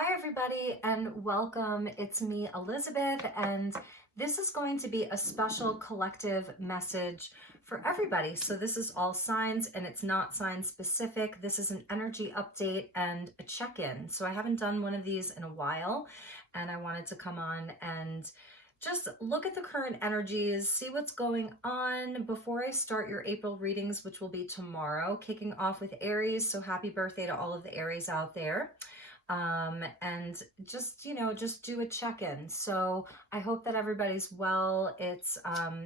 Hi, everybody, and welcome. It's me, Elizabeth, and this is going to be a special collective message for everybody. So this is all signs, and it's not sign specific. This is an energy update and a check-in. So I haven't done one of these in a while, and I wanted to come on and just look at the current energies, see what's going on before I start your April readings, which will be tomorrow, kicking off with Aries. So happy birthday to all of the Aries out there. And just do a check-in. So I hope that everybody's well. It's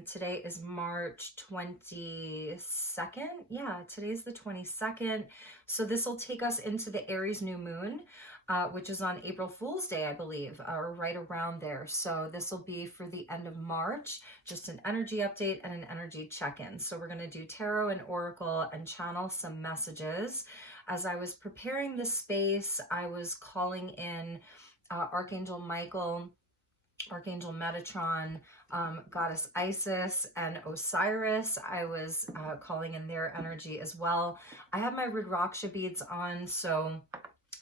today is March 22nd. Yeah, today's the 22nd. So this will take us into the Aries new moon, which is on April Fool's Day, I believe, or right around there. So this will be for the end of March, just an energy update and an energy check-in. So we're going to do tarot and oracle and channel some messages. As I was preparing this space, I was calling in Archangel Michael, Archangel Metatron, Goddess Isis, and Osiris. I was calling in their energy as well. I have my Rudraksha beads on, so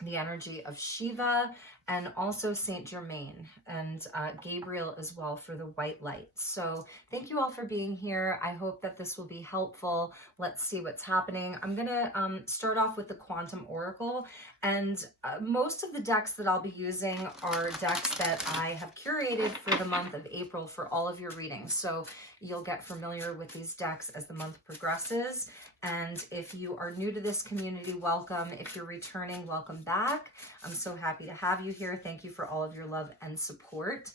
the energy of Shiva, and also Saint Germain and Gabriel as well for the white light. So thank you all for being here. I hope that this will be helpful. Let's see what's happening. I'm gonna start off with the Quantum Oracle, and most of the decks that I'll be using are decks that I have curated for the month of April for all of your readings. So you'll get familiar with these decks as the month progresses. And if you are new to this community, welcome. If you're returning, welcome back. I'm so happy to have you here. Thank you for all of your love and support.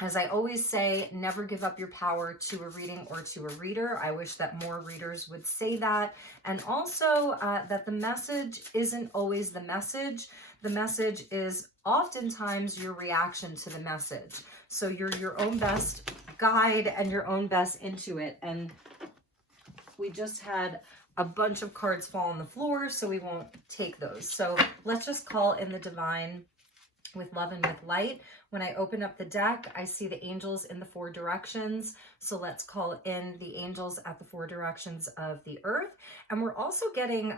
As I always say, never give up your power to a reading or to a reader. I wish that more readers would say that. And also that the message isn't always the message. The message is oftentimes your reaction to the message. So you're your own best guide and your own best intuit. And we just had a bunch of cards fall on the floor, so we won't take those. So let's just call in the divine with love and with light. When I open up the deck, I see the angels in the four directions. So let's call in the angels at the four directions of the earth. And we're also getting,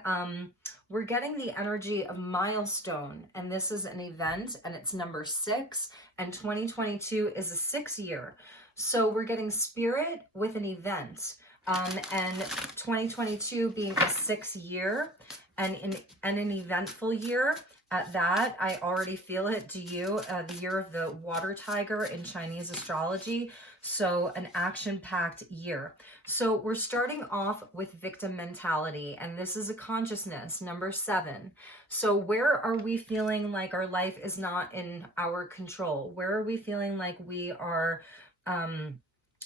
the energy of milestone. And this is an event, and it's number 6. And 2022 is a 6 year. So we're getting spirit with an event. And 2022 being a 6 year and an eventful year at that. I already feel it. Do you? The year of the water tiger in Chinese astrology. So an action-packed year. So we're starting off with victim mentality, and this is a consciousness, number 7. So where are we feeling like our life is not in our control? Where are we feeling like we are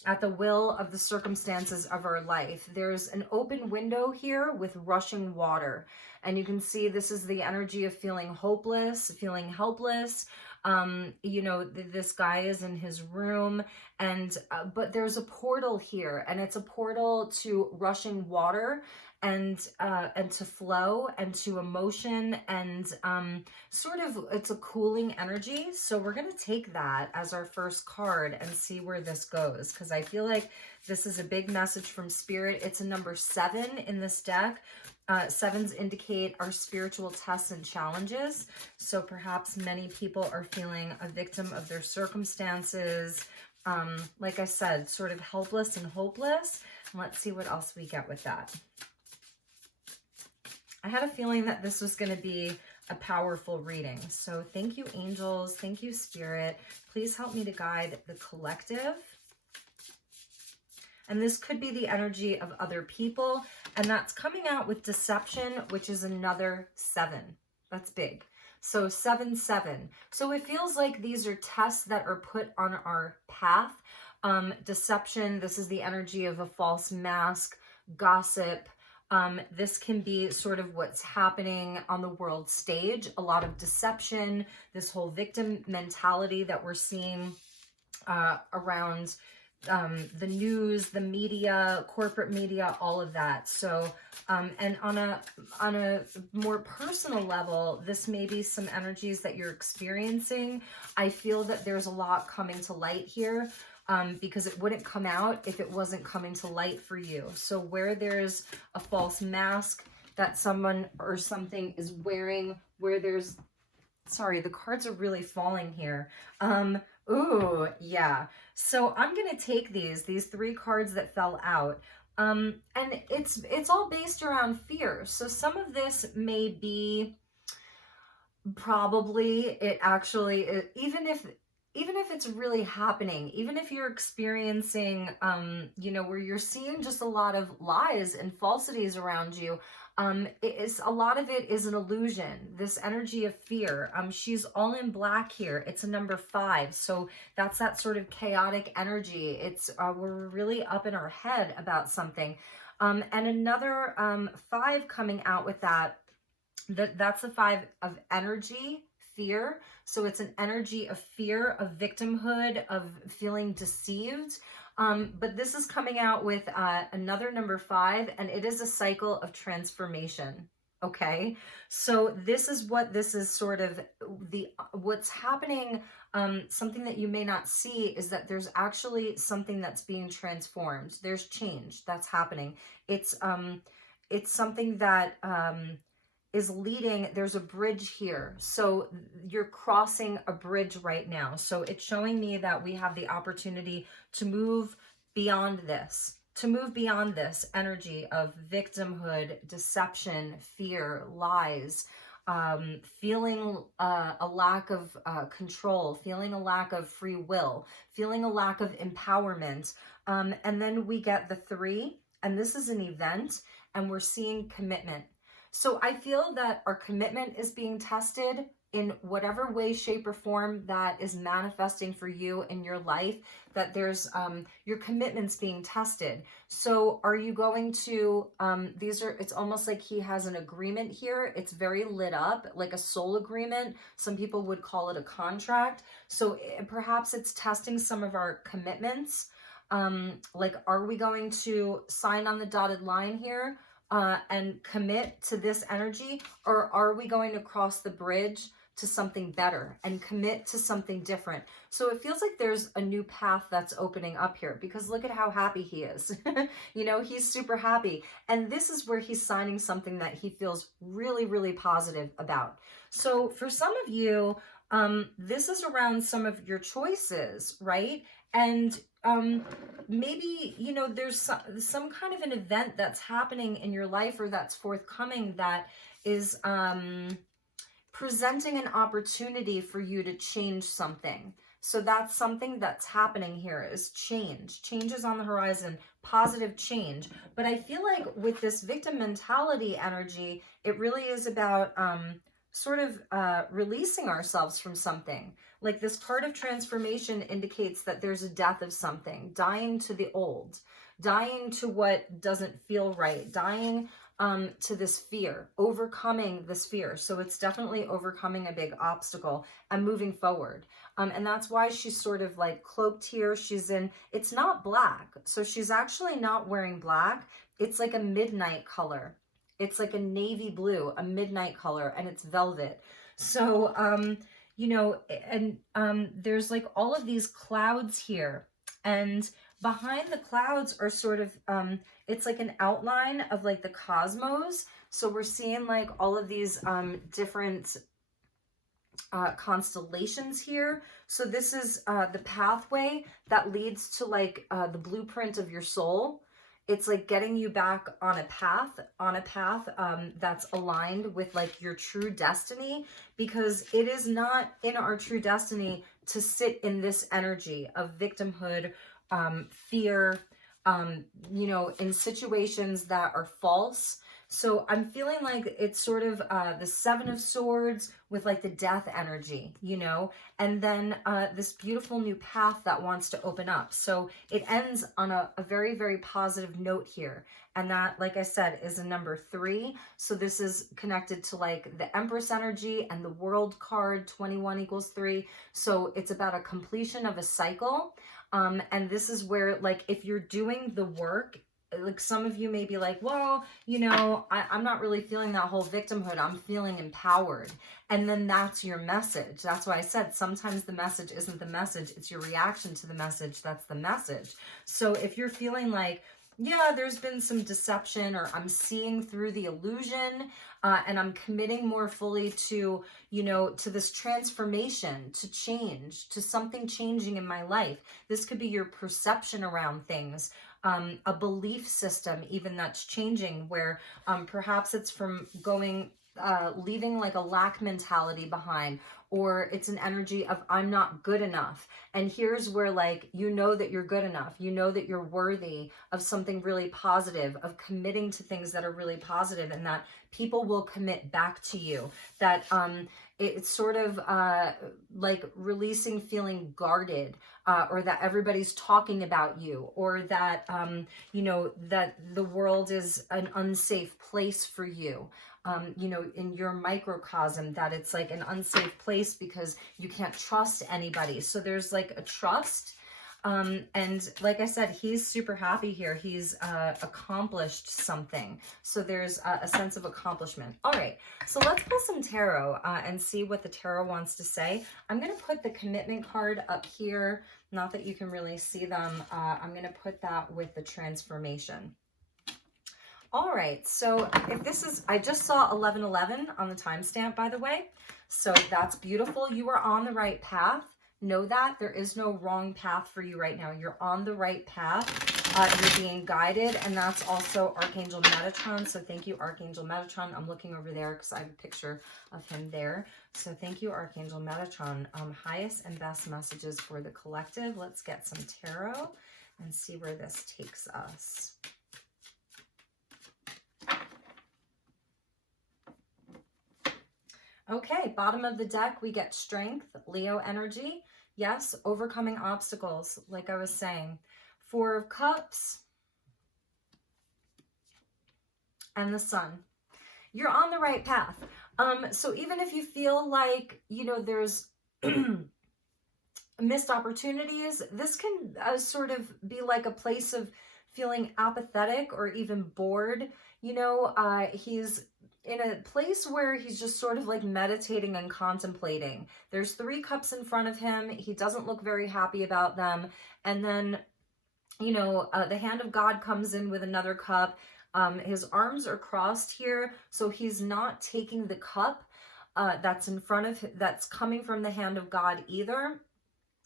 at the will of the circumstances of our life? There's an open window here with rushing water. And you can see this is the energy of feeling hopeless, feeling helpless. This guy is in his room, and but there's a portal here, and it's a portal to rushing water and to flow and to emotion, and it's a cooling energy. So we're going to take that as our first card and see where this goes, because I feel like this is a big message from spirit. It's a number 7 in this deck. 7s indicate our spiritual tests and challenges. So perhaps many people are feeling a victim of their circumstances. Like I said, sort of helpless and hopeless. Let's see what else we get with that. I had a feeling that this was going to be a powerful reading. So thank you, angels. Thank you, spirit. Please help me to guide the collective. And this could be the energy of other people. And that's coming out with deception, which is another 7. That's big. So 7, 7. So it feels like these are tests that are put on our path. Deception, this is the energy of a false mask, gossip. This can be sort of what's happening on the world stage. A lot of deception, this whole victim mentality that we're seeing around the news, the media, corporate media, all of that. So, and on a more personal level, this may be some energies that you're experiencing. I feel that there's a lot coming to light here, because it wouldn't come out if it wasn't coming to light for you. So where there's a false mask that someone or something is wearing, where there's Sorry, the cards are really falling here. Ooh, yeah. So I'm gonna take these three cards that fell out. And it's all based around fear. So some of this may be probably it actually even if it's really happening, even if you're experiencing you know, where you're seeing just a lot of lies and falsities around you, it is a lot of it is an illusion, this energy of fear. She's all in black here. It's a number 5, so that's that sort of chaotic energy. It's we're really up in our head about something. And another 5 coming out with that's the 5 of energy, fear. So it's an energy of fear, of victimhood, of feeling deceived. But this is coming out with another number 5, and it is a cycle of transformation. Okay, so this is what this is sort of what's happening. Something that you may not see is that there's actually something that's being transformed. There's change that's happening. It's something that is leading, there's a bridge here. So you're crossing a bridge right now. So it's showing me that we have the opportunity to move beyond this, energy of victimhood, deception, fear, lies, feeling a lack of control, feeling a lack of free will, feeling a lack of empowerment. And then we get the 3, and this is an event, and we're seeing commitment. So I feel that our commitment is being tested in whatever way, shape, or form that is manifesting for you in your life, that there's your commitment's being tested. So are you going to, it's almost like he has an agreement here. It's very lit up, like a soul agreement. Some people would call it a contract. So perhaps it's testing some of our commitments. Like, are we going to sign on the dotted line here? And commit to this energy, or are we going to cross the bridge to something better and commit to something different? So it feels like there's a new path that's opening up here, because look at how happy he is. You know, he's super happy, and this is where he's signing something that he feels really, really positive about. So for some of you, this is around some of your choices, right? And maybe, you know, there's some kind of an event that's happening in your life, or that's forthcoming, that is presenting an opportunity for you to change something. So that's something that's happening here, is change. Change is on the horizon, positive change. But I feel like with this victim mentality energy, it really is about sort of releasing ourselves from something. Like, this card of transformation indicates that there's a death of something, dying to the old, dying to what doesn't feel right, dying to this fear, overcoming this fear. So it's definitely overcoming a big obstacle and moving forward. And that's why she's sort of like cloaked here. It's not black. So she's actually not wearing black. It's like a midnight color. It's like a navy blue, a midnight color, and it's velvet. So, you know, and there's like all of these clouds here, and behind the clouds are sort of, it's like an outline of like the cosmos. So we're seeing like all of these different constellations here. So this is the pathway that leads to like the blueprint of your soul. It's like getting you back on a path that's aligned with like your true destiny, because it is not in our true destiny to sit in this energy of victimhood, fear, you know, in situations that are false. So I'm feeling like it's sort of the 7 of Swords with like the death energy, you know, and then this beautiful new path that wants to open up. So it ends on a very, very positive note here. And that, like I said, is a number 3. So this is connected to like the Empress energy and the World card, 21 equals 3. So it's about a completion of a cycle. And this is where, like, if you're doing the work, like some of you may be like, well, you know, I'm not really feeling that whole victimhood. I'm feeling empowered. And then that's your message. That's why I said sometimes the message isn't the message. It's your reaction to the message. That's the message. So if you're feeling like, yeah, there's been some deception, or I'm seeing through the illusion, and I'm committing more fully to, you know, to this transformation, to change, to something changing in my life. This could be your perception around things, a belief system even that's changing, where perhaps it's from going, leaving like a lack mentality behind, or it's an energy of I'm not good enough. And here's where, like, you know that you're good enough. You know that you're worthy of something really positive, of committing to things that are really positive, and that people will commit back to you. That it's sort of like releasing feeling guarded, or that everybody's talking about you, or that, you know, that the world is an unsafe place for you. You know, in your microcosm, that it's like an unsafe place because you can't trust anybody. So there's like a trust. And like I said, he's super happy here. He's accomplished something. So there's a sense of accomplishment. All right, so let's pull some tarot and see what the tarot wants to say. I'm going to put the commitment card up here. Not that you can really see them. I'm going to put that with the transformation. All right, so if this is, I just saw 1111 on the timestamp, by the way. So that's beautiful. You are on the right path. Know that there is no wrong path for you right now. You're on the right path. You're being guided, and that's also Archangel Metatron. So thank you, Archangel Metatron. I'm looking over there because I have a picture of him there. So thank you, Archangel Metatron. Highest and best messages for the collective. Let's get some tarot and see where this takes us. Okay, bottom of the deck, we get strength, Leo energy. Yes, overcoming obstacles, like I was saying. Four of Cups and the Sun. You're on the right path. So even if you feel like, you know, there's missed opportunities, this can sort of be like a place of feeling apathetic or even bored. You know, he's in a place where he's just sort of like meditating and contemplating. There's 3 cups in front of him. He doesn't look very happy about them. And then, you know, the hand of God comes in with another cup. His arms are crossed here, so he's not taking the cup that's in front of him, that's coming from the hand of God either.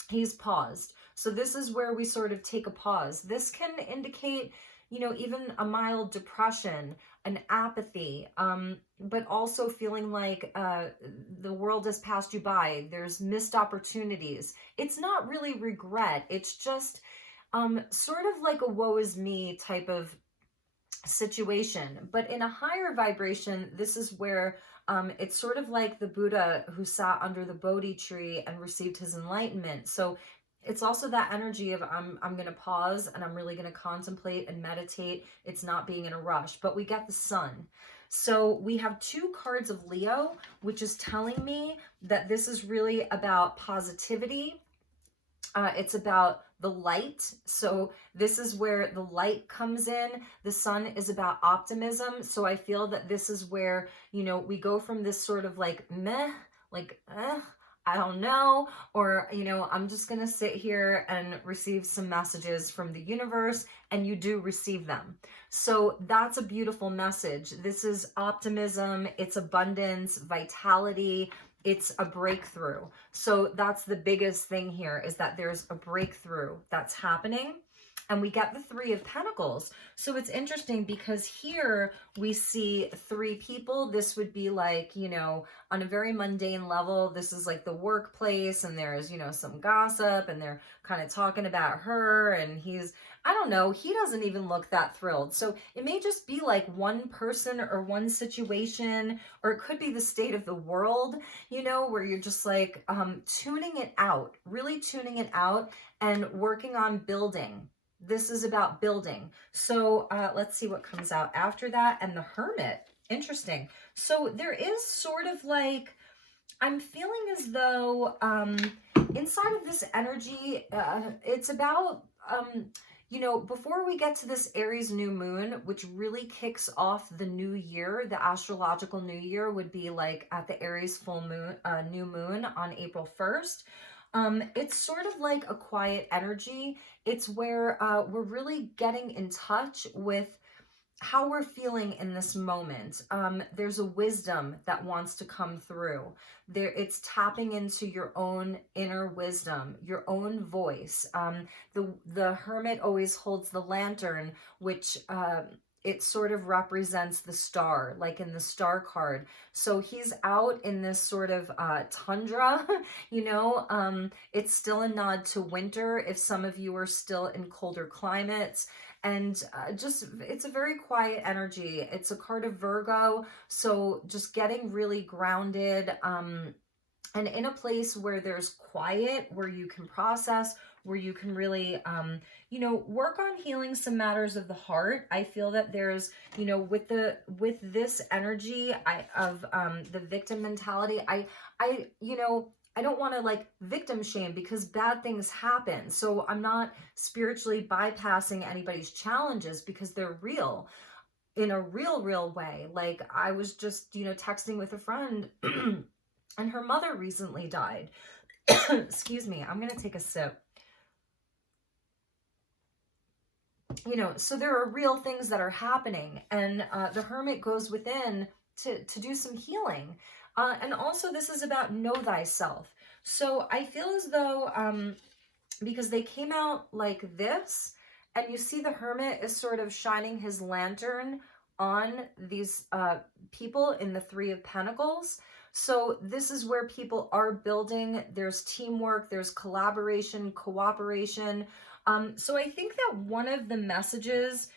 He's paused. So this is where we sort of take a pause. This can indicate, you know, even a mild depression, an apathy, but also feeling like the world has passed you by. There's missed opportunities. It's not really regret. It's just sort of like a woe is me type of situation. But in a higher vibration, this is where it's sort of like the Buddha who sat under the Bodhi tree and received his enlightenment. So it's also that energy of I'm going to pause and I'm really going to contemplate and meditate. It's not being in a rush. But we get the Sun. So we have 2 cards of Leo, which is telling me that this is really about positivity. It's about the light. So this is where the light comes in. The Sun is about optimism. So I feel that this is where, you know, we go from this sort of like meh, like, I don't know, or, you know, I'm just going to sit here and receive some messages from the universe, and you do receive them. So that's a beautiful message. This is optimism. It's abundance, vitality. It's a breakthrough. So that's the biggest thing here, is that there's a breakthrough that's happening. And we get the 3 of Pentacles. So it's interesting because here we see 3 people. This would be like, you know, on a very mundane level, this is like the workplace, and there's, you know, some gossip, and they're kind of talking about her, and he's, I don't know, he doesn't even look that thrilled. So it may just be like one person or one situation, or it could be the state of the world, you know, where you're just like tuning it out, really tuning it out and working on building. This is about building. So let's see what comes out after that. And the Hermit. Interesting. So there is sort of like, I'm feeling as though inside of this energy, it's about, you know, before we get to this Aries new moon, which really kicks off the new year, the astrological new year would be like at the Aries full moon, new moon on April 1st. It's sort of like a quiet energy. It's where we're really getting in touch with how we're feeling in this moment. There's a wisdom that wants to come through. It's tapping into your own inner wisdom, your own voice. The hermit always holds the lantern, which it sort of represents the star, like in the star card. So he's out in this sort of tundra, it's still a nod to winter if some of you are still in colder climates. And it's a very quiet energy. It's a card of Virgo, so just getting really grounded, and in a place where there's quiet, where you can process, where you can really work on healing some matters of the heart. I feel that there's, with this energy of the victim mentality, I don't want to like victim shame, because bad things happen. So I'm not spiritually bypassing anybody's challenges, because they're real in a real way. Like I was just, texting with a friend and her mother recently died. Excuse me, I'm going to take a sip. So there are real things that are happening, and the hermit goes within to do some healing. And also this is about know thyself. So I feel as though, because they came out like this, and you see the hermit is sort of shining his lantern on these people in the Three of Pentacles. So this is where people are building. There's teamwork, there's collaboration, cooperation. So I think that one of the messages,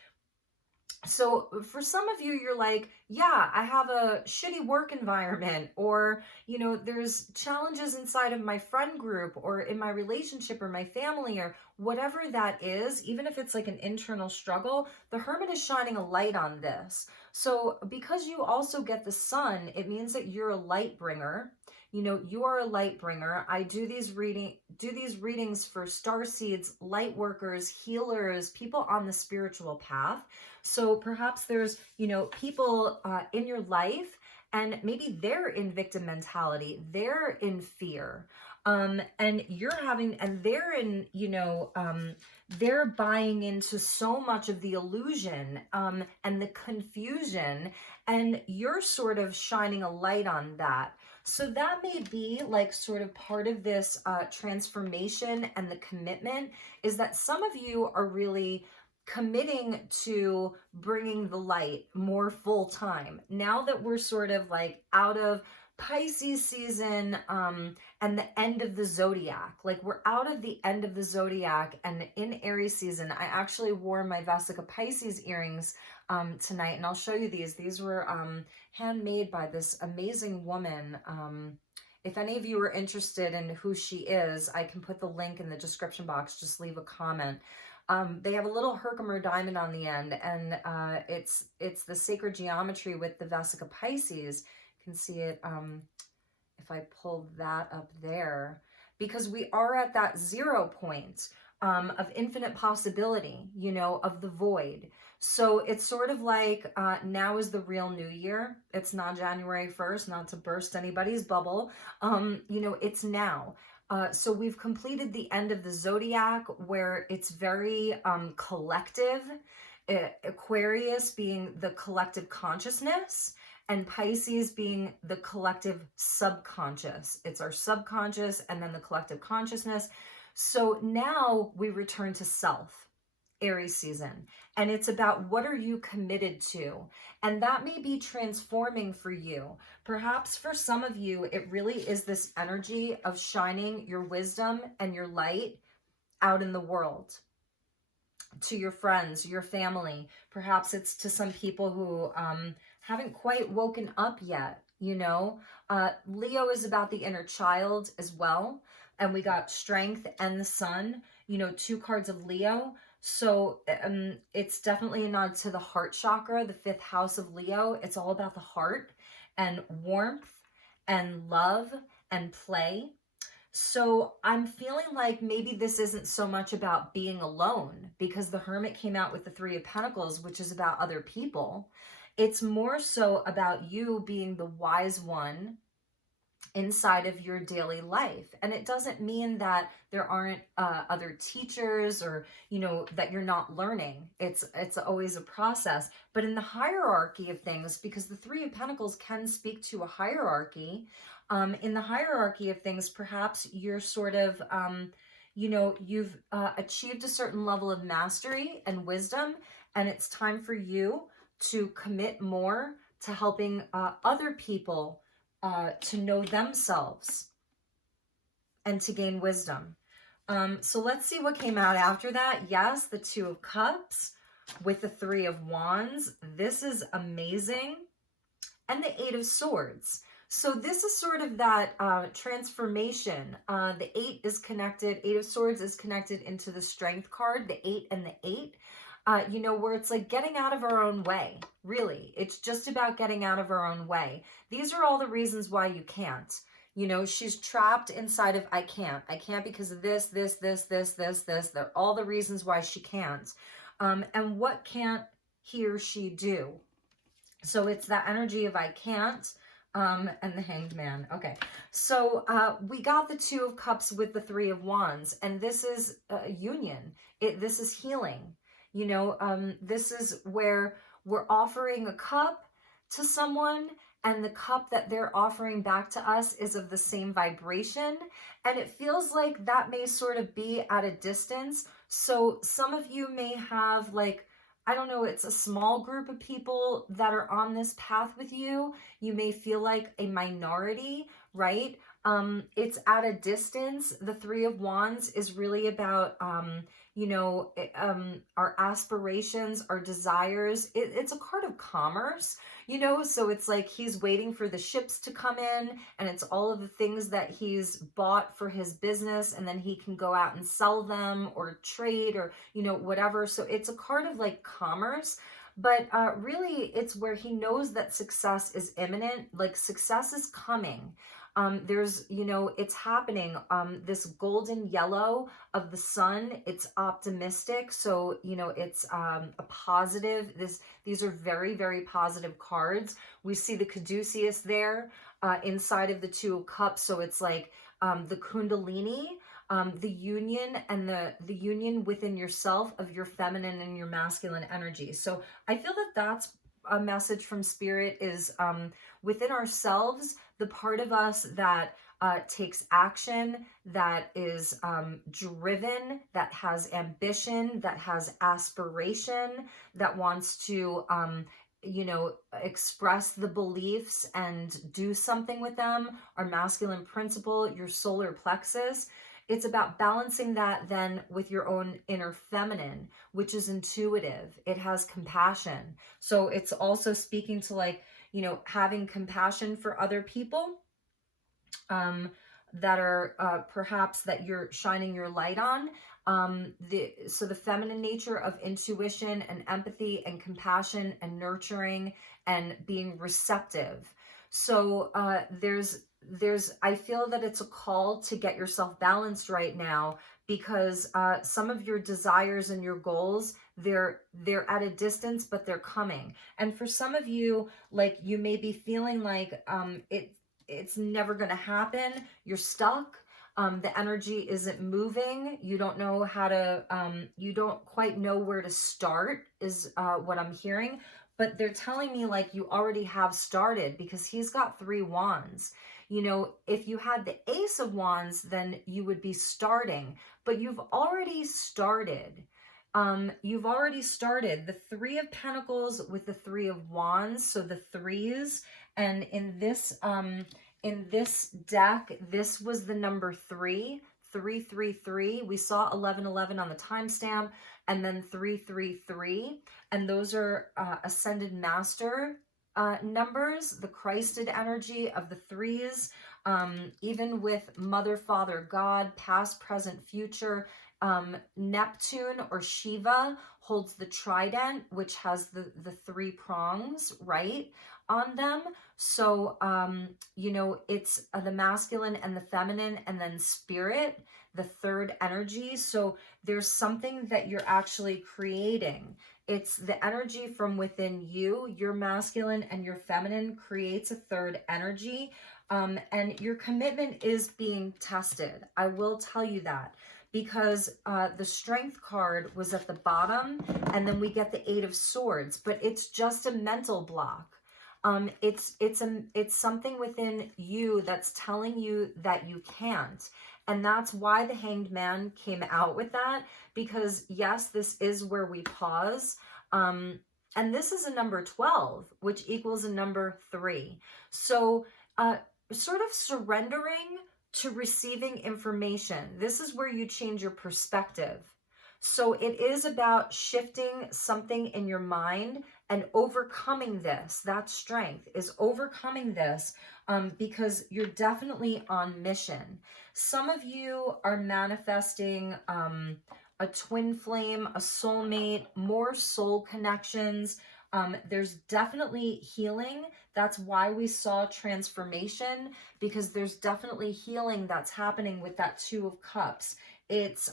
so for some of you, you're like, yeah, I have a shitty work environment, or, there's challenges inside of my friend group or in my relationship or my family or whatever that is, even if it's like an internal struggle, the hermit is shining a light on this. So because you also get the sun, it means that you're a light bringer. You are a light bringer. I do these readings for star seeds, light workers, healers, people on the spiritual path. So perhaps there's, people in your life, and maybe they're in victim mentality, they're in fear, and they're in, they're buying into so much of the illusion and the confusion, and you're sort of shining a light on that. So that may be like sort of part of this transformation, and the commitment is that some of you are really committing to bringing the light more full time. Now that we're sort of like out of Pisces season and the end of the zodiac, like we're out of the end of the zodiac and in Aries season. I actually wore my Vesica Pisces earrings tonight, and I'll show you these. These were handmade by this amazing woman. If any of you are interested in who she is, I can put the link in the description box. Just leave a comment. They have a little Herkimer diamond on the end, and it's the sacred geometry with the Vesica Pisces. You can see it if I pull that up there, because we are at that 0 point of infinite possibility, of the void. So it's sort of like now is the real new year. It's not January 1st, not to burst anybody's bubble. It's now. So we've completed the end of the zodiac, where it's very collective, Aquarius being the collective consciousness, and Pisces being the collective subconscious. It's our subconscious and then the collective consciousness. So now we return to self, Aries season, and it's about what are you committed to, and that may be transforming for you. Perhaps for some of you, it really is this energy of shining your wisdom and your light out in the world, to your friends, your family. Perhaps it's to some people who haven't quite woken up yet. Leo is about the inner child as well, and we got strength and the sun, 2 cards of Leo. So it's definitely a nod to the heart chakra, the 5th house of Leo. It's all about the heart and warmth and love and play. So I'm feeling like maybe this isn't so much about being alone, because the hermit came out with the 3 of Pentacles, which is about other people. It's more so about you being the wise one inside of your daily life. And it doesn't mean that there aren't other teachers, or, you know, that you're not learning. It's always a process. But in the hierarchy of things, because the Three of Pentacles can speak to a hierarchy, in the hierarchy of things, perhaps you're sort of, you know, you've achieved a certain level of mastery and wisdom, and it's time for you to commit more to helping other people to know themselves and to gain wisdom. So let's see what came out after that. Yes, the Two of Cups with the Three of Wands. This is amazing. And the Eight of Swords. So this is sort of that transformation. The Eight is connected, Eight of Swords is connected into the Strength card, the Eight and the Eight. You know, where it's like getting out of our own way, really. It's just about getting out of our own way. These are all the reasons why you can't. You know, she's trapped inside of, I can't because of this. They're all the reasons why she can't. And what can't he or she do? So it's that energy of I can't, and the Hanged Man. Okay, so we got the Two of Cups with the Three of Wands, and this is a union. This is healing. You know, this is where we're offering a cup to someone, and the cup that they're offering back to us is of the same vibration. And it feels like that may sort of be at a distance. So some of you may have, like, I don't know, it's a small group of people that are on this path with you. You may feel like a minority, right? It's at a distance. The Three of Wands is really about, you know, our aspirations, our desires. It's a card of commerce, you know, so it's like he's waiting for the ships to come in, and it's all of the things that he's bought for his business, and then he can go out and sell them or trade or, you know, whatever. So it's a card of like commerce. But really, it's where he knows that success is imminent, like success is coming. There's, you know, it's happening. This golden yellow of the sun, it's optimistic. So, you know, it's a positive. These are very, very positive cards. We see the caduceus there inside of the Two of Cups. So it's like the kundalini, the union, and the union within yourself of your feminine and your masculine energy. So I feel that that's a message from Spirit, is within ourselves, the part of us that takes action, that is driven, that has ambition, that has aspiration, that wants to you know, express the beliefs and do something with them. Our masculine principle, your solar plexus. It's about balancing that then with your own inner feminine, which is intuitive. It has compassion. So it's also speaking to, like, you know, having compassion for other people that are perhaps that you're shining your light on. So the feminine nature of intuition and empathy and compassion and nurturing and being receptive. So I feel that it's a call to get yourself balanced right now, because some of your desires and your goals, they're at a distance, but they're coming. And for some of you, like, you may be feeling like it's never going to happen. You're stuck. The energy isn't moving. You don't know how to, you don't quite know where to start, is what I'm hearing. But they're telling me like you already have started, because he's got Three Wands. You know, if you had the Ace of Wands, then you would be starting, but you've already started. You've already started. The Three of Pentacles with the Three of Wands, so the threes. And in this deck, this was the number 3. We saw 1111 on the timestamp, and then 333. And those are Ascended Master numbers, the Christed energy of the threes, even with Mother, Father, God, past, present, future. Neptune or Shiva holds the trident, which has the three prongs, right, on them. So, you know, it's the masculine and the feminine, and then Spirit, the third energy. So there's something that you're actually creating. It's the energy from within you. Your masculine and your feminine creates a third energy. And your commitment is being tested. I will tell you that, because the Strength card was at the bottom, and then we get the Eight of Swords, but it's just a mental block. It's something within you that's telling you that you can't. And that's why the Hanged Man came out with that, because yes, this is where we pause. And this is a number 12, which equals a number 3. So sort of surrendering to receiving information. This is where you change your perspective. So it is about shifting something in your mind and overcoming this. That strength is overcoming this, because you're definitely on mission. Some of you are manifesting a twin flame, a soulmate, more soul connections. There's definitely healing. That's why we saw transformation, because there's definitely healing that's happening with that Two of Cups. It's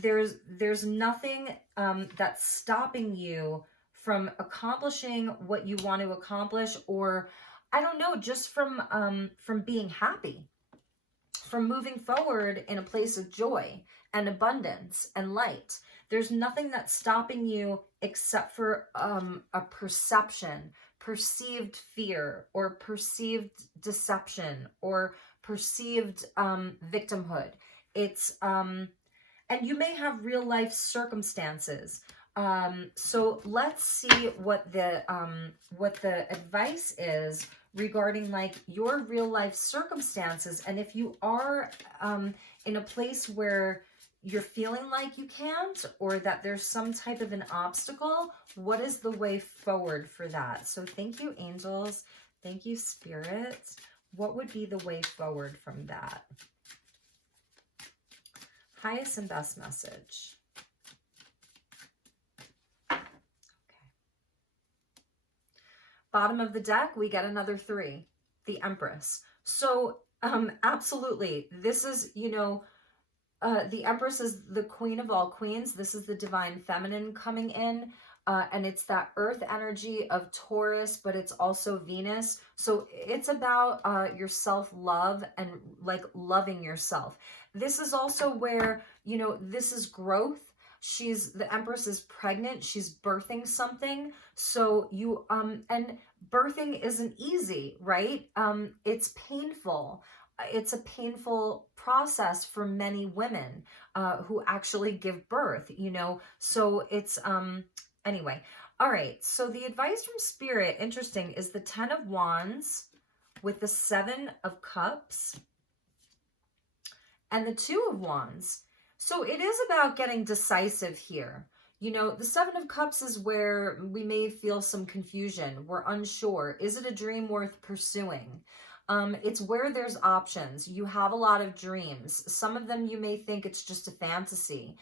there's nothing that's stopping you from accomplishing what you want to accomplish, or I don't know, just from being happy, from moving forward in a place of joy and abundance and light. There's nothing that's stopping you except for a perception, perceived fear, or perceived deception, or perceived victimhood. It's and you may have real life circumstances. So let's see what the advice is regarding like your real life circumstances. And if you are in a place where you're feeling like you can't, or that there's some type of an obstacle, what is the way forward for that? So thank you, angels. Thank you, spirit. What would be the way forward from that? Highest and best message. Okay. Bottom of the deck, we get another 3, the Empress. So absolutely, this is, you know, the Empress is the queen of all queens. This is the divine feminine coming in. And it's that earth energy of Taurus, but it's also Venus. So it's about your self-love and like loving yourself. This is also where, you know, this is growth. The Empress is pregnant. She's birthing something. So you, and birthing isn't easy, right? It's painful. It's a painful process for many women who actually give birth, you know, so it's, anyway. All right, so the advice from Spirit, interesting, is the 10 of Wands with the 7 of Cups and the 2 of Wands. So it is about getting decisive here. You know, the 7 of Cups is where we may feel some confusion. We're unsure. Is it a dream worth pursuing? It's where there's options. You have a lot of dreams. Some of them you may think it's just a fantasy.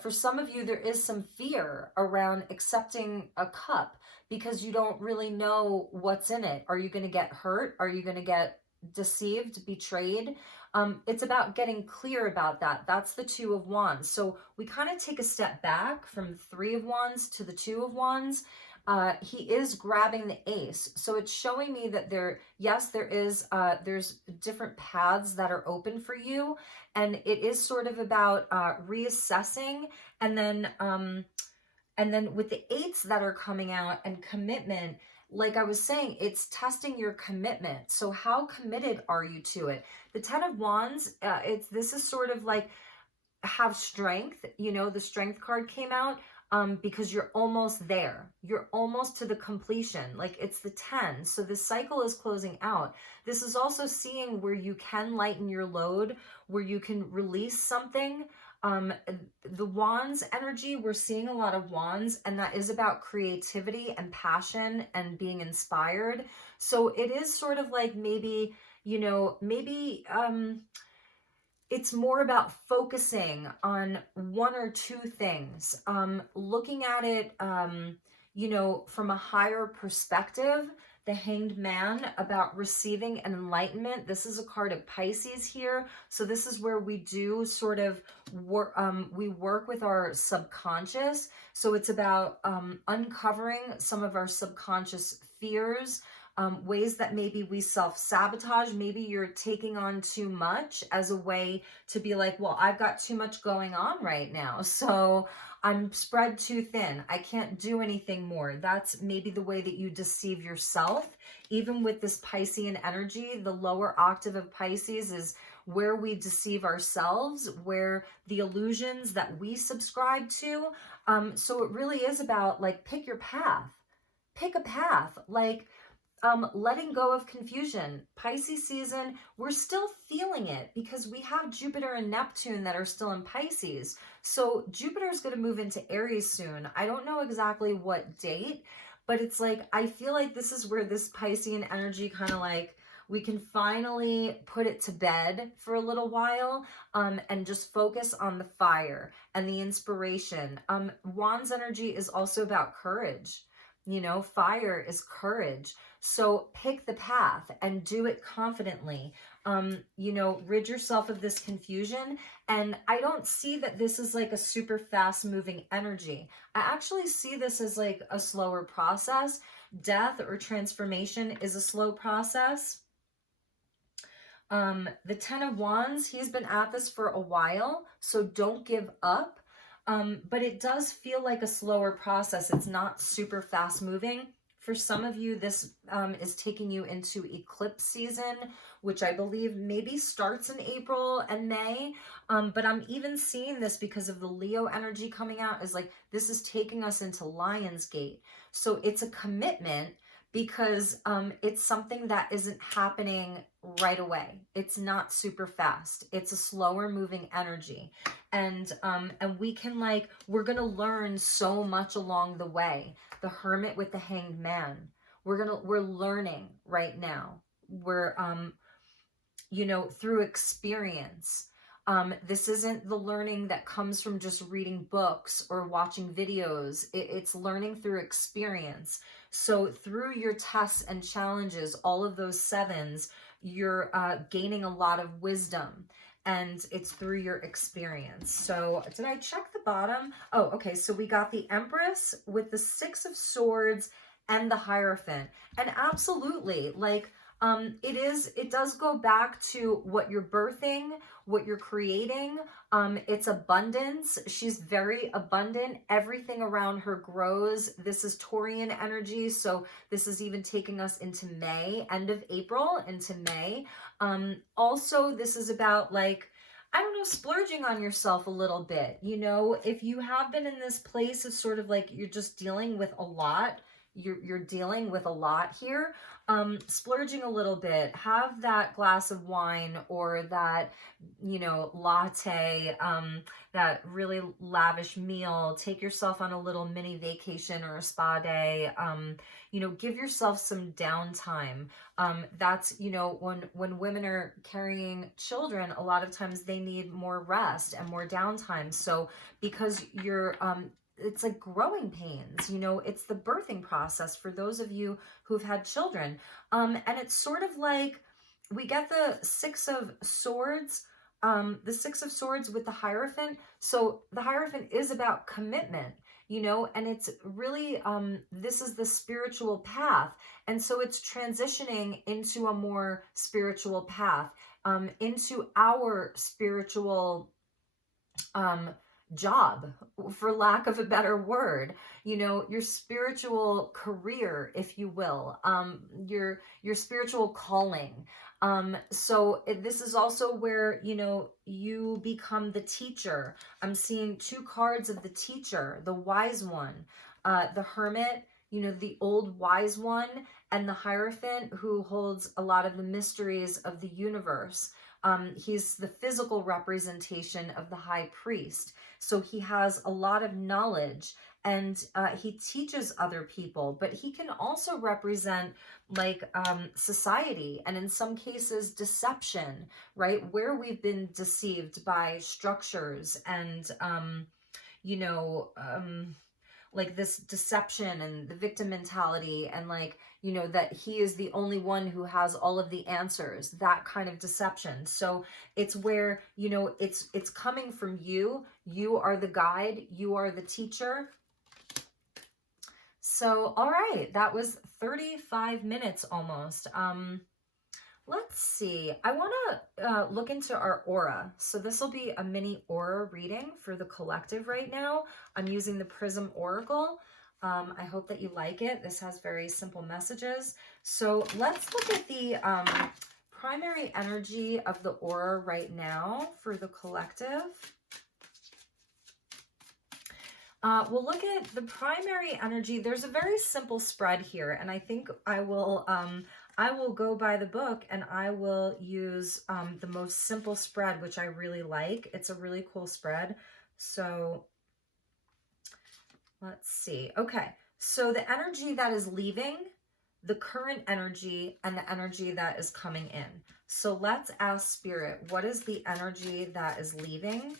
For some of you, there is some fear around accepting a cup because you don't really know what's in it. Are you going to get hurt? Are you going to get deceived, betrayed? It's about getting clear about that. That's the 2 of Wands. So we kind of take a step back from the 3 of Wands to the 2 of Wands. He is grabbing the Ace. So it's showing me that there's different paths that are open for you. And it is sort of about reassessing. And then with the 8s that are coming out and commitment, like I was saying, it's testing your commitment. So how committed are you to it? The 10 of Wands, this is sort of like have strength. You know, the Strength card came out. Because you're almost there. You're almost to the completion. Like it's the 10. So the cycle is closing out. This is also seeing where you can lighten your load, where you can release something. The Wands energy, we're seeing a lot of Wands, and that is about creativity and passion and being inspired. So it is sort of like maybe, you know, it's more about focusing on 1 or 2 things, looking at it, you know, from a higher perspective. The Hanged Man, about receiving an enlightenment. This is a card of Pisces here. So this is where we do sort of work, we work with our subconscious. So it's about uncovering some of our subconscious fears, ways that maybe we self-sabotage. Maybe you're taking on too much as a way to be like, well, I've got too much going on right now, so I'm spread too thin. I can't do anything more. That's maybe the way that you deceive yourself. Even with this Piscean energy, the lower octave of Pisces is where we deceive ourselves, where the illusions that we subscribe to. So it really is about like, pick your path. Pick a path. Like, letting go of confusion. Pisces season, we're still feeling it because we have Jupiter and Neptune that are still in Pisces. So Jupiter is going to move into Aries soon. I don't know exactly what date, but it's like, I feel like this is where this Piscean energy kind of like, we can finally put it to bed for a little while, and just focus on the fire and the inspiration. Wands energy is also about courage. You know, fire is courage. So pick the path and do it confidently. You know, rid yourself of this confusion. And I don't see that this is like a super fast moving energy. I actually see this as like a slower process. Death or transformation is a slow process. The Ten of Wands, he's been at this for a while, so don't give up. But it does feel like a slower process. It's not super fast moving. For some of you, this is taking you into eclipse season, which I believe maybe starts in April and May. But I'm even seeing this because of the Leo energy coming out, is like, this is taking us into Lionsgate. So it's a commitment because it's something that isn't happening right away. It's not super fast. It's a slower moving energy. And we can like, we're going to learn so much along the way. The Hermit with the Hanged Man. We're learning right now. We're, you know, through experience. This isn't the learning that comes from just reading books or watching videos. It's learning through experience. So through your tests and challenges, all of those sevens, you're gaining a lot of wisdom, and it's through your experience. So did I check the bottom? Oh, okay. So we got the Empress with the Six of Swords and the Hierophant. And absolutely, like, it does go back to what you're birthing, what you're creating. It's abundance. She's very abundant. Everything around her grows. This is Taurian energy. So this is even taking us into May, end of April into May. Also, this is about like, I don't know, splurging on yourself a little bit. You know, if you have been in this place of sort of like, you're just dealing with a lot, you're dealing with a lot here, splurging a little bit, have that glass of wine or that, you know, latte, that really lavish meal, take yourself on a little mini vacation or a spa day, you know, give yourself some downtime. That's, you know, when women are carrying children, a lot of times they need more rest and more downtime. So because you're, it's like growing pains, you know, it's the birthing process for those of you who've had children. And it's sort of like, we get the Six of Swords, the Six of Swords with the Hierophant. So the Hierophant is about commitment, you know, and it's really, this is the spiritual path. And so it's transitioning into a more spiritual path, into our spiritual, job, for lack of a better word, you know, your spiritual career, if you will, your spiritual calling. So this is also where, you know, you become the teacher. I'm seeing two cards of the teacher, the wise one, the Hermit, you know, the old wise one, and the Hierophant, who holds a lot of the mysteries of the universe. He's the physical representation of the high priest. So he has a lot of knowledge, and he teaches other people, but he can also represent like society, and in some cases deception, right? Where we've been deceived by structures and, you know, like this deception and the victim mentality, and like, you know, that he is the only one who has all of the answers, that kind of deception. So it's where, you know, it's coming from you. You are the guide, you are the teacher. So, all right, that was 35 minutes almost. Let's see. I want to look into our aura. So this will be a mini aura reading for the collective right now. I'm using the Prism Oracle. I hope that you like it. This has very simple messages. So let's look at the primary energy of the aura right now for the collective. We'll look at the primary energy. There's a very simple spread here, and I think I will go by the book and I will use the most simple spread, which I really like. It's a really cool spread. So let's see. Okay, so the energy that is leaving, the current energy, and the energy that is coming in. So let's ask Spirit, what is the energy that is leaving?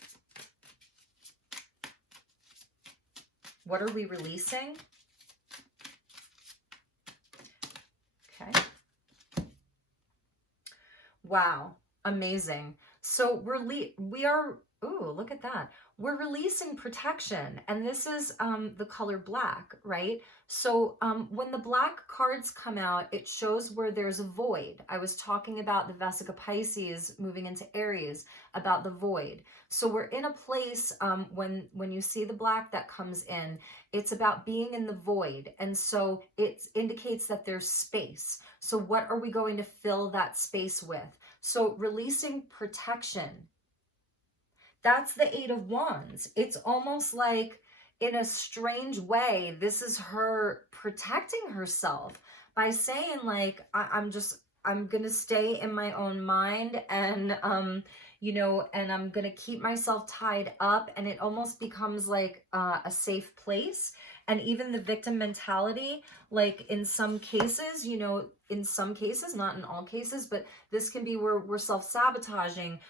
What are we releasing? Okay. Wow, amazing. So we are, ooh, look at that. We're releasing protection, and this is the color black, right? So when the black cards come out, it shows where there's a void. I was talking about the Vesica Pisces moving into Aries, about the void. So we're in a place when you see the black that comes in, it's about being in the void. And so it indicates that there's space. So what are we going to fill that space with? So releasing protection. That's the Eight of Wands. It's almost like, in a strange way, this is her protecting herself by saying, like, I'm going to stay in my own mind, and, you know, and I'm going to keep myself tied up. And it almost becomes like a safe place. And even the victim mentality, like in some cases, you know, in some cases, not in all cases, but this can be where we're self-sabotaging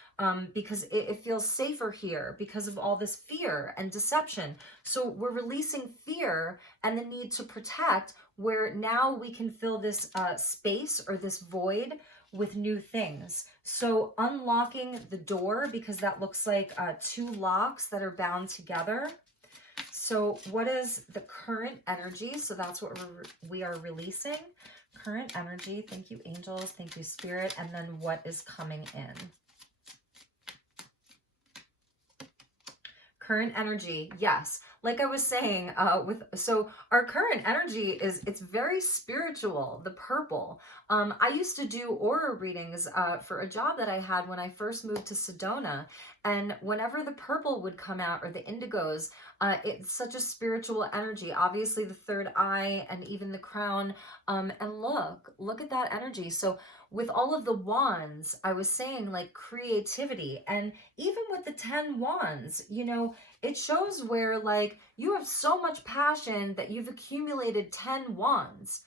because it feels safer here because of all this fear and deception. So we're releasing fear and the need to protect, where now we can fill this space or this void with new things. So unlocking the door, because that looks like two locks that are bound together. So what is the current energy? So that's what we are releasing. Current energy. Thank you, angels. Thank you, spirit. And then what is coming in? Current energy. Yes. Like I was saying, so our current energy is, it's very spiritual, the purple. I used to do aura readings for a job that I had when I first moved to Sedona. And whenever the purple would come out, or the indigos, it's such a spiritual energy. Obviously the third eye and even the crown. And look at that energy. So with all of the wands, I was saying, like, creativity. And even with the 10 wands, you know, it shows where, like, you have so much passion that you've accumulated 10 wands.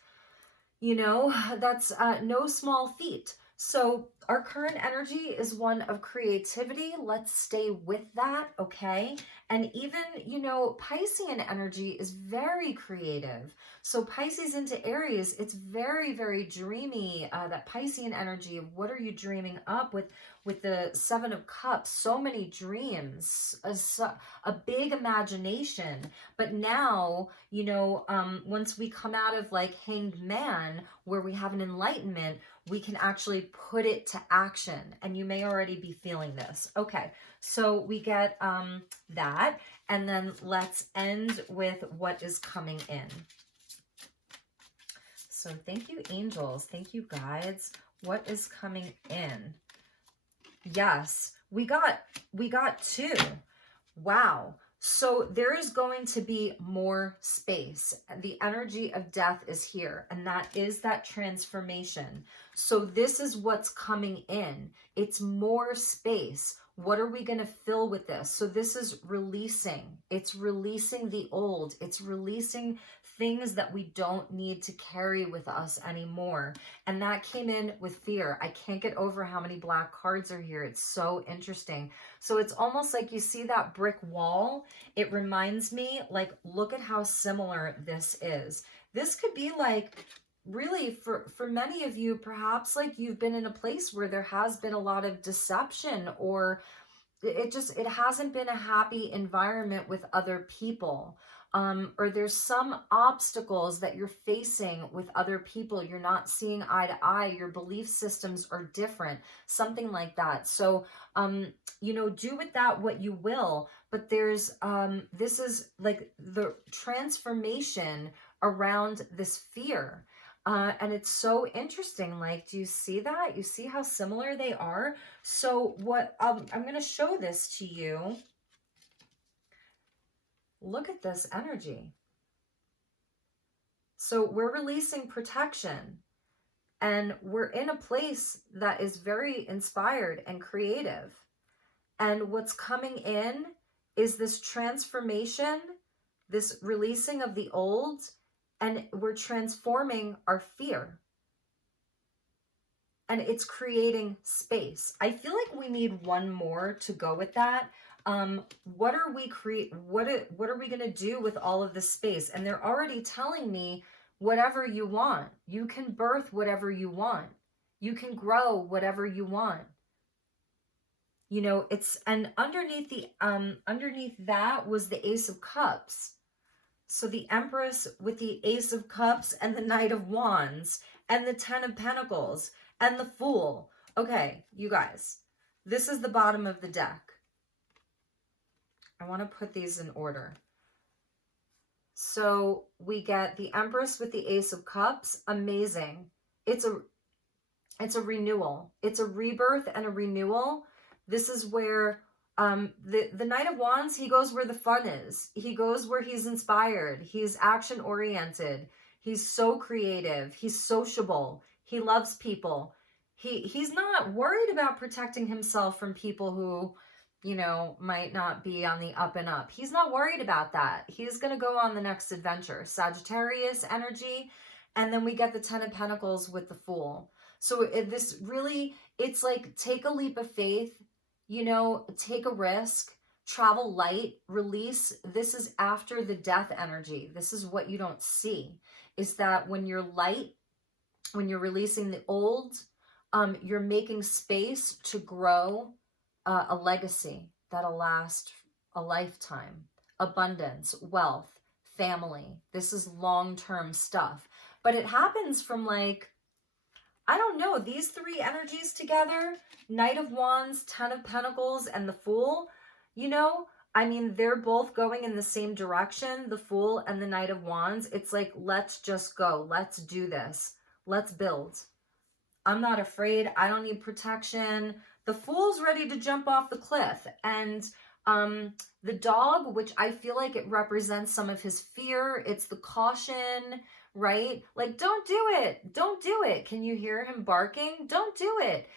You know, that's no small feat. So our current energy is one of creativity. Let's stay with that, okay? And even, you know, Piscean energy is very creative. So Pisces into Aries, it's very, very dreamy. That Piscean energy, what are you dreaming up with the Seven of Cups? So many dreams, a big imagination. But now, you know, once we come out of, like, Hanged Man, where we have an enlightenment, we can actually put it to action. And you may already be feeling this. Okay, so we get that. And then let's end with what is coming in. So thank you, angels. Thank you, guides. What is coming in? Yes, we got two. Wow. So there is going to be more space. The energy of death is here, and that is that transformation. So this is what's coming in. It's more space. What are we going to fill with this? So this is releasing. It's releasing the old. It's releasing things that we don't need to carry with us anymore. And that came in with fear. I can't get over how many black cards are here. It's so interesting. So it's almost like you see that brick wall. It reminds me, like, look at how similar this is. This could be like, really, for many of you, perhaps, like, you've been in a place where there has been a lot of deception, or it hasn't been a happy environment with other people. or there's some obstacles that you're facing with other people. You're not seeing eye to eye. Your belief systems are different, something like that. So, you know, do with that what you will. But there's, this is like the transformation around this fear. And it's so interesting. Like, do you see that? You see how similar they are? So what, I'm going to show this to you. Look at this energy. So we're releasing protection, and we're in a place that is very inspired and creative. And what's coming in is this transformation, this releasing of the old, and we're transforming our fear. And it's creating space. I feel like we need one more to go with that. What are we going to do with all of this space? And they're already telling me, whatever you want. You can birth whatever you want. You can grow whatever you want. You know, and underneath that was the Ace of Cups. So the Empress with the Ace of Cups and the Knight of Wands and the Ten of Pentacles and the Fool. Okay, you guys, this is the bottom of the deck. I want to put these in order. So we get the Empress with the Ace of Cups. Amazing. It's a renewal. It's a rebirth and a renewal. This is where the Knight of Wands, he goes where the fun is. He goes where he's inspired. He's action oriented. He's so creative. He's sociable. He loves people. He's not worried about protecting himself from people who, you know, might not be on the up and up. He's not worried about that. He's going to go on the next adventure. Sagittarius energy. And then we get the Ten of Pentacles with the Fool. So this really, it's like, take a leap of faith, you know, take a risk, travel light, release. This is after the death energy. This is what you don't see, is that when you're light, when you're releasing the old, you're making space to grow a legacy that'll last a lifetime. Abundance, wealth, family. This is long-term stuff. But it happens from, like, I don't know, these three energies together, Knight of Wands, Ten of Pentacles, and the Fool, you know, I mean, they're both going in the same direction, the Fool and the Knight of Wands. It's like, let's just go. Let's do this. Let's build. I'm not afraid. I don't need protection. The Fool's ready to jump off the cliff. And the dog, which I feel like it represents some of his fear. It's the caution, right? Like, don't do it. Don't do it. Can you hear him barking? Don't do it.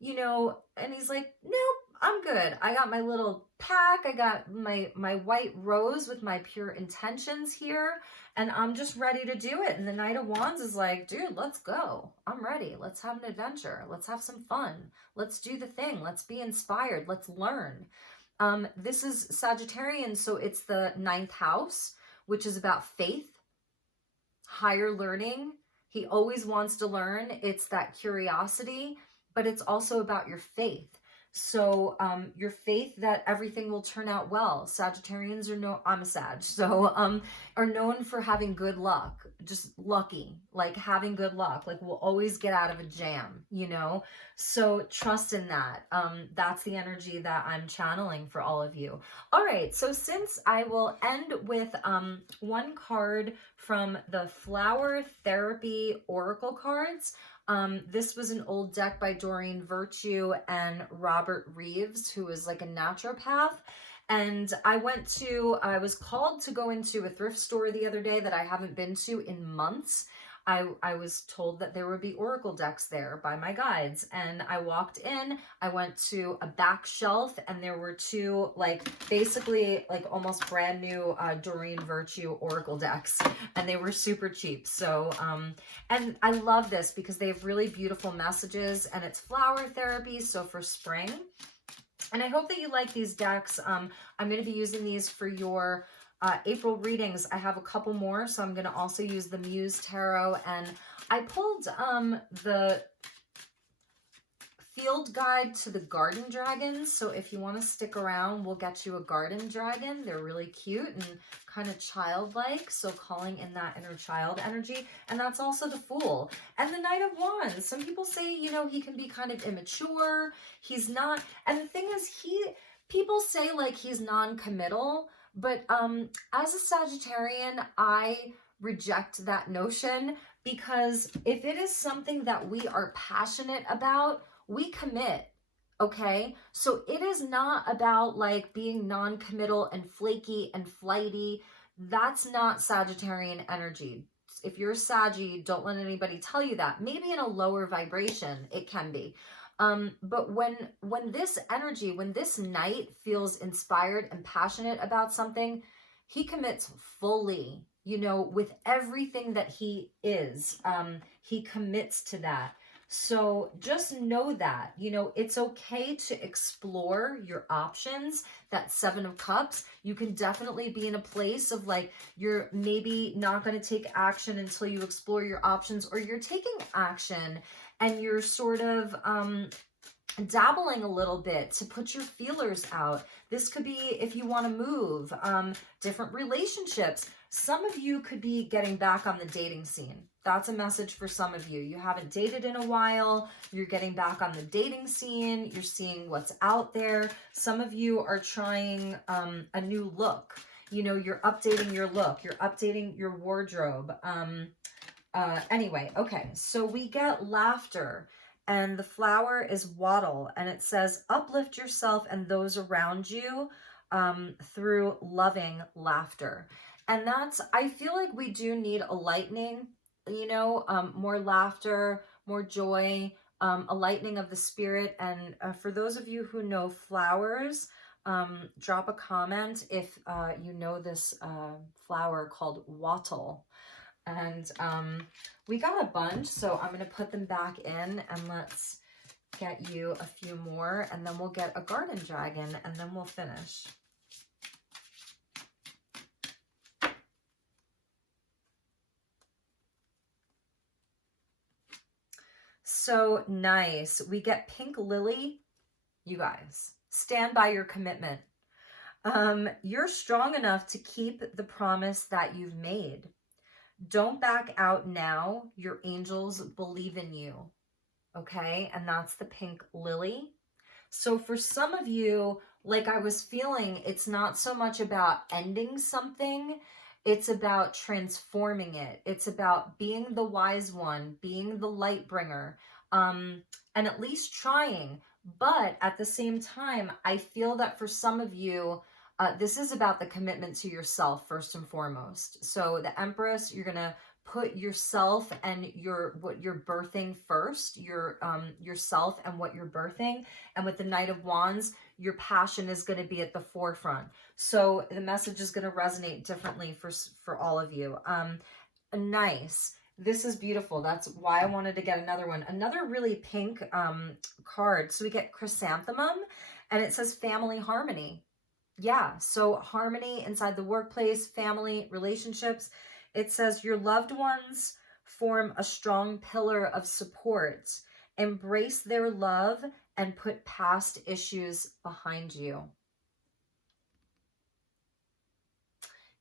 You know, and he's like, nope, I'm good. I got my little pack. I got my white rose with my pure intentions here, and I'm just ready to do it. And the Knight of Wands is like, dude, let's go. I'm ready. Let's have an adventure. Let's have some fun. Let's do the thing. Let's be inspired. Let's learn. This is Sagittarian, so it's the 9th house, which is about faith, higher learning. He always wants to learn. It's that curiosity, but it's also about your faith. So your faith that everything will turn out well. Sagittarians are I'm a Sag, so are known for having good luck, just lucky, like having good luck, like we'll always get out of a jam, you know? So trust in that. That's the energy that I'm channeling for all of you. All right, so since I will end with one card from the Flower Therapy Oracle cards. This was an old deck by Doreen Virtue and Robert Reeves, who is like a naturopath. And I was called to go into a thrift store the other day that I haven't been to in months. I was told that there would be oracle decks there by my guides, and I walked in. I went to a back shelf, and there were two, like, basically like almost brand new Doreen Virtue oracle decks, and they were super cheap. So and I love this because they have really beautiful messages, and it's flower therapy, so for spring. And I hope that you like these decks. I'm going to be using these for your April readings. I have a couple more, so I'm going to also use the Muse Tarot. And I pulled the field guide to the garden dragons. So if you want to stick around, we'll get you a garden dragon. They're really cute and kind of childlike. So calling in that inner child energy. And that's also the Fool. And the Knight of Wands. Some people say, you know, he can be kind of immature. He's not. And the thing is, people say like he's non-committal. But as a Sagittarian, I reject that notion, because if it is something that we are passionate about, we commit, okay? So it is not about like being non-committal and flaky and flighty. That's not Sagittarian energy. If you're Saggy, don't let anybody tell you that. Maybe in a lower vibration, it can be. But when this energy, when this knight feels inspired and passionate about something, he commits fully, you know, with everything that he is. He commits to that. So just know that, you know, it's okay to explore your options. That Seven of Cups, you can definitely be in a place of like, you're maybe not going to take action until you explore your options, or you're taking action and you're sort of dabbling a little bit to put your feelers out. This could be if you want to move, different relationships. Some of you could be getting back on the dating scene. That's a message for some of you. You haven't dated in a while. You're getting back on the dating scene. You're seeing what's out there. Some of you are trying a new look. You know, you're updating your look. You're updating your wardrobe. Anyway, okay. So we get laughter. And the flower is wattle, and it says, uplift yourself and those around you through loving laughter. And that's, I feel like we do need a lightening, you know, more laughter, more joy, a lightening of the spirit. And for those of you who know flowers, drop a comment if you know this flower called wattle. And we got a bunch, so I'm going to put them back in, and let's get you a few more, and then we'll get a garden dragon, and then we'll finish. So nice. We get pink lily. You guys, stand by your commitment. You're strong enough to keep the promise that you've made. Don't back out now. Your angels believe in you. Okay? And that's the pink lily. So for some of you, like I was feeling, it's not so much about ending something. It's about transforming it. It's about being the wise one, being the light bringer, and at least trying. But at the same time, I feel that for some of you, this is about the commitment to yourself first and foremost. So the Empress, you're gonna put yourself and what you're birthing first, yourself and what you're birthing. And with the Knight of Wands, your passion is going to be at the forefront. So the message is going to resonate differently for all of you. Nice. This is beautiful. That's why I wanted to get another one. Another really pink card. So we get chrysanthemum, and it says family harmony. Yeah, so harmony inside the workplace, family, relationships. It says your loved ones form a strong pillar of support. Embrace their love and put past issues behind you.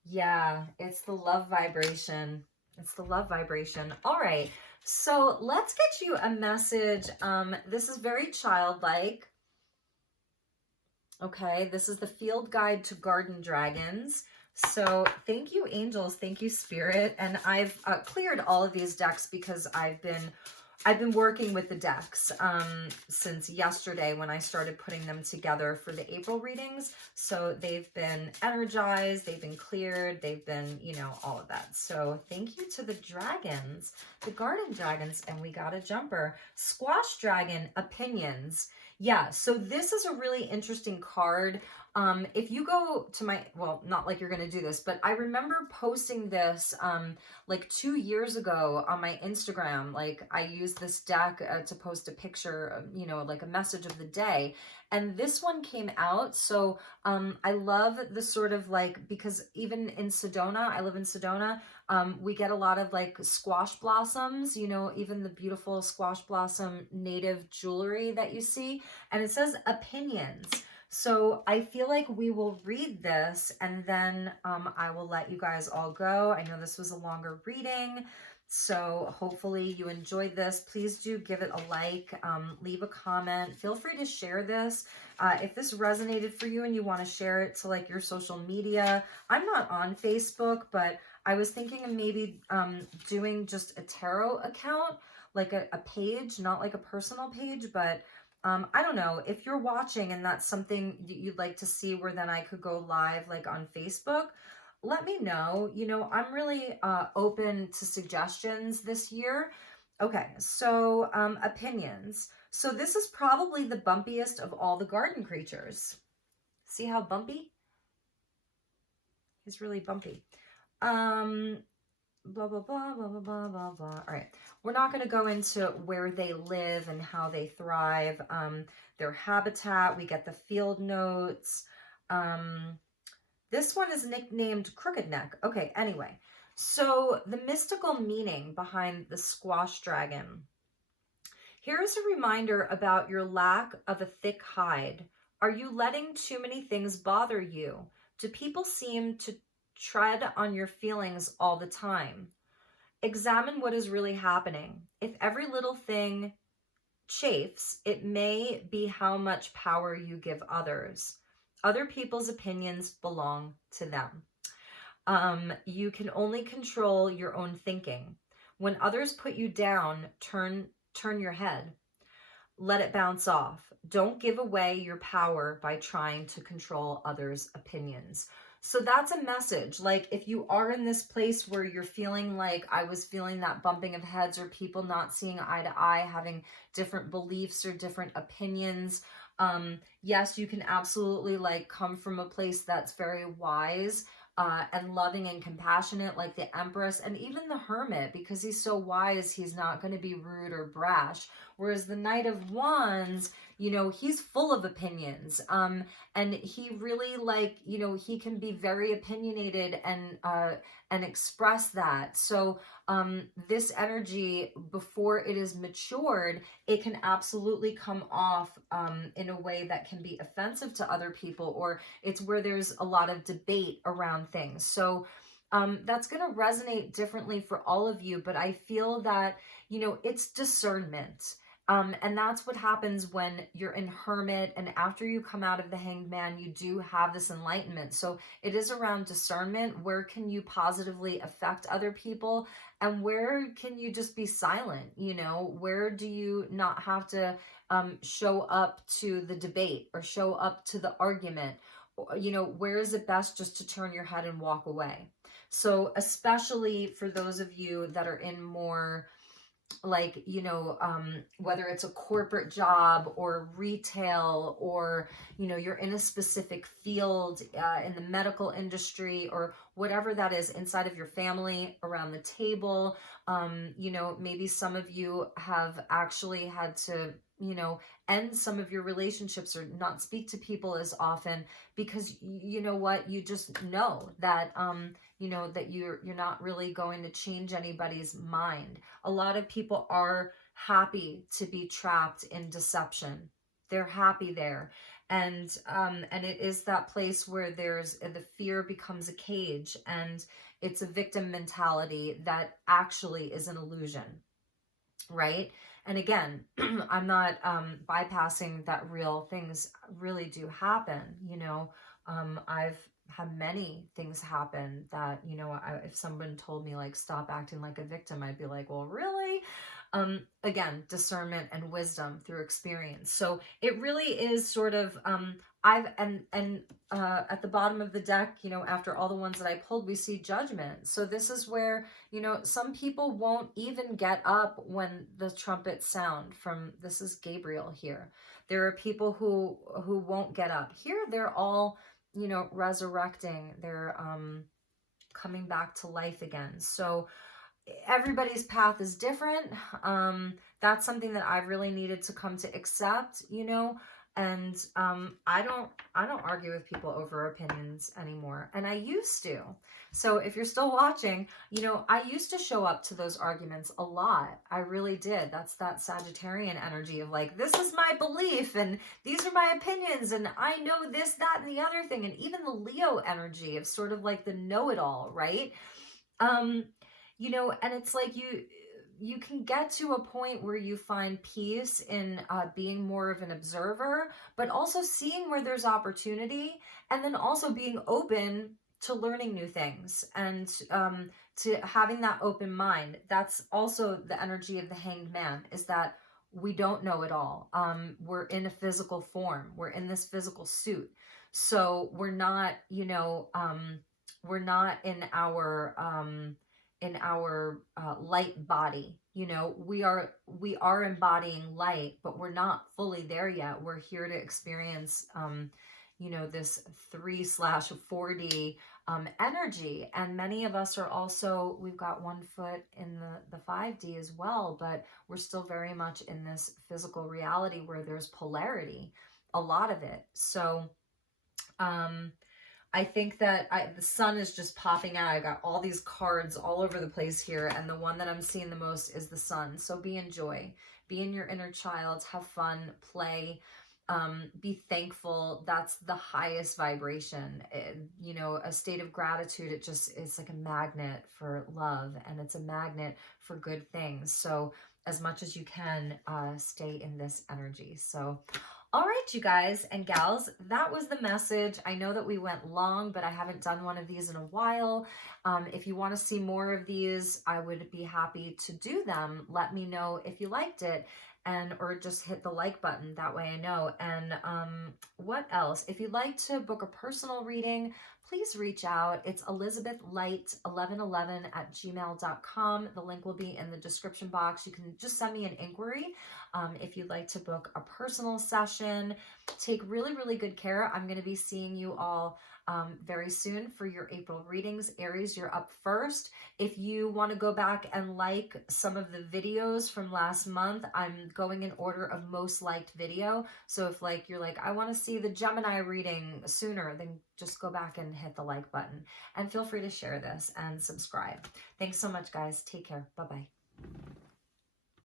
Yeah, it's the love vibration. It's the love vibration. All right, so let's get you a message. This is very childlike. Okay, this is the field guide to garden dragons. So thank you, angels. Thank you, spirit. And I've cleared all of these decks because I've been working with the decks since yesterday when I started putting them together for the April readings. So they've been energized, they've been cleared, they've been, you know, all of that. So thank you to the dragons, the garden dragons, and we got a jumper. Squash dragon, opinions. Yeah, so this is a really interesting card. If you go to my, well, not like you're going to do this, but I remember posting this like 2 years ago on my Instagram. Like I used this deck to post a picture, you know, like a message of the day. And this one came out. So I love the sort of like, because even in Sedona, I live in Sedona, we get a lot of like squash blossoms, you know, even the beautiful squash blossom native jewelry that you see. And it says opinions. So I feel like we will read this and then I will let you guys all go. I know this was a longer reading, so hopefully you enjoyed this. Please do give it a like, leave a comment. Feel free to share this. If this resonated for you and you want to share it to like your social media. I'm not on Facebook, but I was thinking of maybe doing just a tarot account, like a page, not like a personal page, but I don't know if you're watching and that's something you'd like to see where then I could go live like on Facebook, let me know. You know, I'm really open to suggestions this year. Okay, so opinions. So this is probably the bumpiest of all the garden creatures. See how bumpy? He's really bumpy. Blah, blah, blah, blah, blah, blah, blah, blah. All right. We're not going to go into where they live and how they thrive, their habitat. We get the field notes. This one is nicknamed Crooked Neck. Okay, anyway. So the mystical meaning behind the squash dragon. Here is a reminder about your lack of a thick hide. Are you letting too many things bother you? Do people seem to tread on your feelings all the time? Examine what is really happening. If every little thing chafes, it may be how much power you give others. Other people's opinions belong to them. You can only control your own thinking. When others put you down, turn your head. Let it bounce off. Don't give away your power by trying to control others' opinions. So that's a message. Like if you are in this place where you're feeling like I was feeling that bumping of heads or people not seeing eye to eye, having different beliefs or different opinions, yes, you can absolutely like come from a place that's very wise and loving and compassionate, like the Empress and even the Hermit, because he's so wise, he's not going to be rude or brash. Whereas the Knight of Wands, you know, he's full of opinions. And he really like, you know, he can be very opinionated and express that. So this energy, before it is matured, it can absolutely come off in a way that can be offensive to other people, or it's where there's a lot of debate around things. So that's going to resonate differently for all of you, but I feel that, you know, it's discernment. And that's what happens when you're in Hermit, and after you come out of the Hanged Man, you do have this enlightenment. So it is around discernment. Where can you positively affect other people, and where can you just be silent? You know, where do you not have to show up to the debate or show up to the argument? You know, where is it best just to turn your head and walk away? So especially for those of you that are in more like, you know, whether it's a corporate job or retail, or, you know, you're in a specific field in the medical industry or whatever that is, inside of your family, around the table, you know, maybe some of you have actually had to, you know, end some of your relationships or not speak to people as often because you know what, you just know that you know that you're not really going to change anybody's mind. A lot of people are happy to be trapped in deception. They're happy there. And it is that place where there's the fear becomes a cage, and it's a victim mentality that actually is an illusion, right? And again, I'm not bypassing that real things really do happen. You know, I've had many things happen that, you know, if someone told me like, stop acting like a victim, I'd be like, well, really? Again, discernment and wisdom through experience. So it really is sort of at the bottom of the deck, you know, after all the ones that I pulled, we see Judgment. So this is where, you know, some people won't even get up when the trumpets sound from, this is Gabriel here. There are people who won't get up. Here they're all, you know, resurrecting. They're coming back to life again. So everybody's path is different. That's something that I've really needed to come to accept, you know. And I don't argue with people over opinions anymore, and I used to. So if you're still watching, you know, I used to show up to those arguments a lot. I really did. That's that Sagittarian energy of like, this is my belief and these are my opinions and I know this, that, and the other thing. And even the Leo energy of sort of like the know-it-all, right? You know, and it's like you can get to a point where you find peace in being more of an observer, but also seeing where there's opportunity, and then also being open to learning new things and to having that open mind. That's also the energy of the Hanged Man, is that we don't know it all. We're in a physical form. We're in this physical suit. So we're not, you know, we're not in our light body. You know, we are embodying light, but we're not fully there yet. We're here to experience you know, this 3/4D energy. And many of us are also, we've got one foot in the 5D as well, but we're still very much in this physical reality where there's polarity, a lot of it. So I think that the sun is just popping out. I got all these cards all over the place here, and the one that I'm seeing the most is the sun. So be in joy, be in your inner child, have fun, play, be thankful. That's the highest vibration. You know, a state of gratitude, it's like a magnet for love, and it's a magnet for good things. So as much as you can, stay in this energy. So all right, you guys and gals, that was the message. I know that we went long, but I haven't done one of these in a while. If you want to see more of these, I would be happy to do them. Let me know if you liked it, and or just hit the like button. That way I know. And what else? If you'd like to book a personal reading, please reach out. It's elizabethlight1111@gmail.com. The link will be in the description box. You can just send me an inquiry if you'd like to book a personal session. Take really, really good care. I'm going to be seeing you all very soon for your April readings. Aries, you're up first. If you want to go back and like some of the videos from last month, I'm going in order of most liked video. So if like you're like, I want to see the Gemini reading sooner, then just go back and hit the like button. And feel free to share this and subscribe. Thanks so much, guys. Take care. Bye-bye.